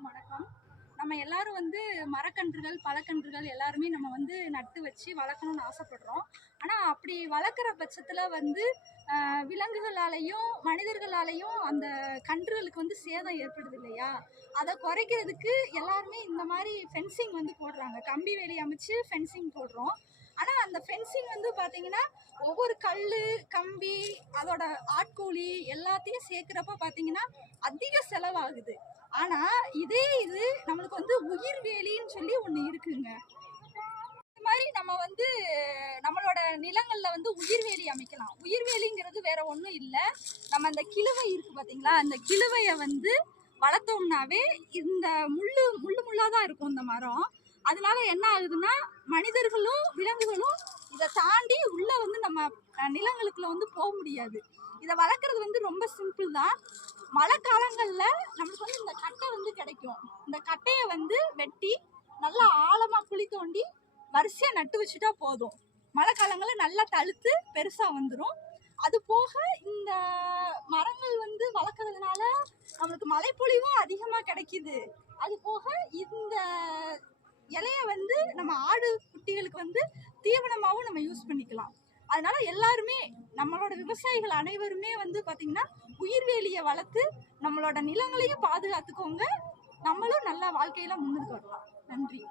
அனைவருக்கும் வணக்கம். நம்ம எல்லாரும் மரக்கன்றுகள், பழக்கன்றுகள் எல்லாருமே நம்ம நட்டு வச்சு வளர்க்கணும்னு ஆசைப்படுறோம். ஆனா அப்படி வளர்க்குற பட்சத்துல விலங்குகளாலேயும், மனிதர்களாலேயும் அந்த கன்றுகளுக்கு சேதம் ஏற்படுது இல்லையா? அதை குறைக்கிறதுக்கு எல்லாருமே இந்த மாதிரி ஃபென்சிங் போடுறாங்க. கம்பி வேலி அமைச்சு ஃபென்சிங் போடுறோம். ஆனா அந்த ஃபென்சிங் பார்த்தீங்கன்னா, ஒவ்வொரு கல்லு, கம்பி, அதோட ஆட்கூலி எல்லாத்தையும் சேர்க்கிறப்ப பார்த்தீங்கன்னா அதிக செலவாகுது. ஆனா இது நம்மளுக்கு உயிர் வேலின்னு சொல்லி ஒண்ணு இருக்குங்க. இந்த மாதிரி நம்ம நம்மளோட நிலங்கள்ல உயிர் வேலி அமைக்கலாம். உயிர் வேலிங்கிறது வேற ஒண்ணும் இல்ல. நம்ம அந்த கிழுவை இருக்கு பாத்தீங்களா, அந்த கிழுவைய வளர்த்தோம்னாவே இந்த முள்ளு முள்ளு முள்ளாதான் இருக்கும் இந்த மரம். அதனால என்ன ஆகுதுன்னா, மனிதர்களும் விலங்குகளும் இதை தாண்டி உள்ள நம்ம நிலங்களுக்குள்ள போக முடியாது. இதை வளர்க்குறது ரொம்ப சிம்பிள் தான். மழை காலங்கள்ல நமக்கு இந்த கட்டை கிடைக்கும். இந்த கட்டையை வெட்டி நல்லா ஆழமா குழி தோண்டி வரிசையா நட்டு வச்சுட்டா போதும். மழை காலங்கள்ல நல்லா தழுத்து பெருசா வந்துடும். அது போக இந்த மரங்கள் வளர்க்கறதுனால நம்மளுக்கு மழைப்பொழிவும் அதிகமா கிடைக்குது. அது போக இந்த இலைய நம்ம ஆடு குட்டிகளுக்கு தீவனமாகவும் நம்ம யூஸ் பண்ணிக்கலாம். அதனால எல்லாருமே, நம்மளோட விவசாயிகள் அனைவருமே பாத்தீங்கன்னா உயிர்வேலியை வளர்த்து நம்மளோட நிலங்களையும் பாதுகாத்துக்கோங்க. நம்மளும் நல்ல வாழ்க்கையில முன்னுக்கு வரலாம். நன்றி.